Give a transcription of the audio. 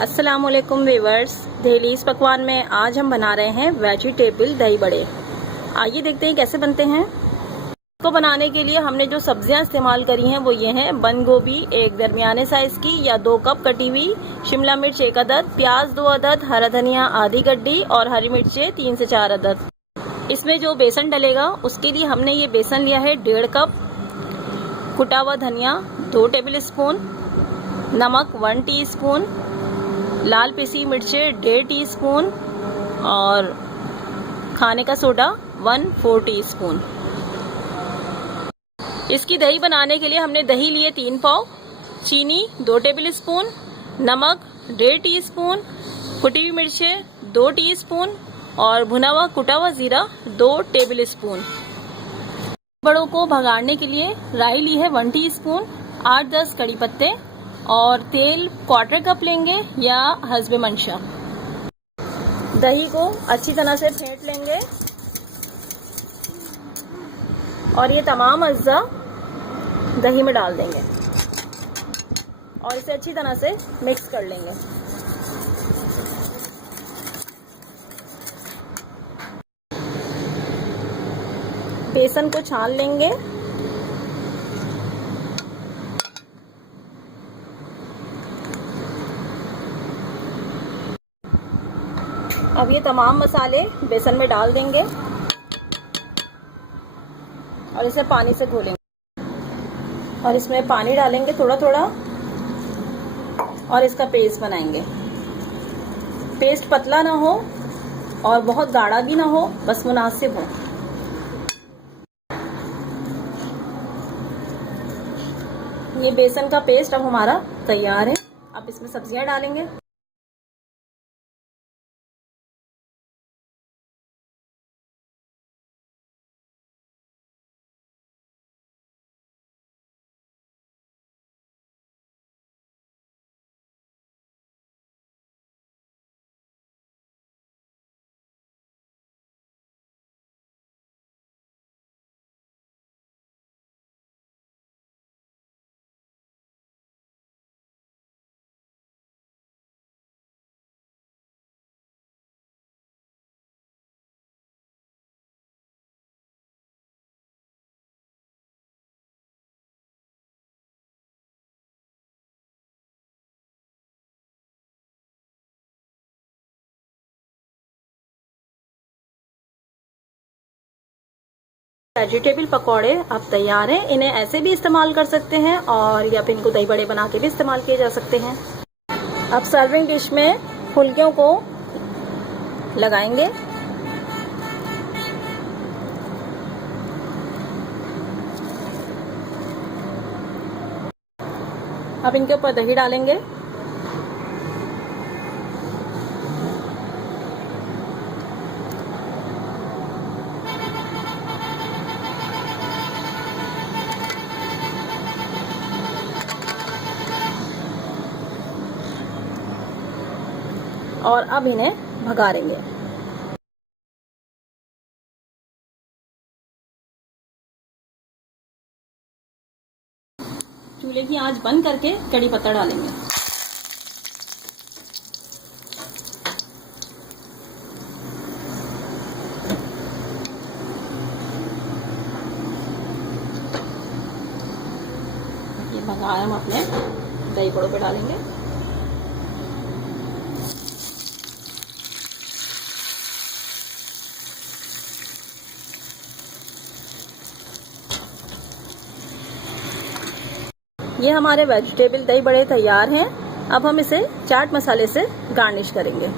अस्सलामुअलैकुम व्यूअर्स, दहलीज पकवान में आज हम बना रहे हैं वेजिटेबल दही बड़े। आइए देखते हैं कैसे बनते हैं। इसको बनाने के लिए हमने जो सब्जियां इस्तेमाल करी हैं वो ये हैं: बंद गोभी एक दरमियाने साइज की या 2 कप कटी हुई, शिमला मिर्च 1 अदद, प्याज 2 अदद, हरा धनिया आधी गड्डी और हरी मिर्चें 3 से 4 अदद। इसमें जो बेसन डलेगा उसके लिए हमने ये बेसन लिया है 1.5 कप, कुटा हुआ धनिया 2 टेबल स्पून, नमक 1 टीस्पून, लाल पिसी मिर्चें 1.5 टीस्पून और खाने का सोडा 1/4 टीस्पून। इसकी दही बनाने के लिए हमने दही लिए 3 पाव, चीनी 2 टेबल स्पून, नमक 1.5 टीस्पून, कुटी हुई मिर्चें 2 टीस्पून और भुना हुआ कुटा हुआ जीरा 2 टेबल स्पून। बड़ों को भगाड़ने के लिए राई ली है 1 टीस्पून, 8-10 कड़ी पत्ते और तेल 1/4 कप लेंगे या हस्बे मंशा। दही को अच्छी तरह से फेंट लेंगे और ये तमाम अज्जा दही में डाल देंगे और इसे अच्छी तरह से मिक्स कर लेंगे। बेसन को छान लेंगे। अब ये तमाम मसाले बेसन में डाल देंगे और इसे पानी से घोलेंगे और इसमें पानी डालेंगे थोड़ा थोड़ा और इसका पेस्ट बनाएंगे। पेस्ट पतला ना हो और बहुत गाढ़ा भी ना हो, बस मुनासिब हो। ये बेसन का पेस्ट अब हमारा तैयार है। अब इसमें सब्जियां डालेंगे। वेजिटेबल पकौड़े अब तैयार हैं। इन्हें ऐसे भी इस्तेमाल कर सकते हैं और या फिर इनको दही बड़े बना के भी इस्तेमाल किए जा सकते हैं। अब सर्विंग डिश में फुलकियों को लगाएंगे। अब इनके ऊपर दही डालेंगे। और अब इन्हें भगाड़ेंगे। चूल्हे की आंच बंद करके कड़ी पत्ता डालेंगे। ये भगाया हम अपने दही बड़ों पे डालेंगे। ये हमारे वेजिटेबल दही बड़े तैयार हैं। अब हम इसे चाट मसाले से गार्निश करेंगे।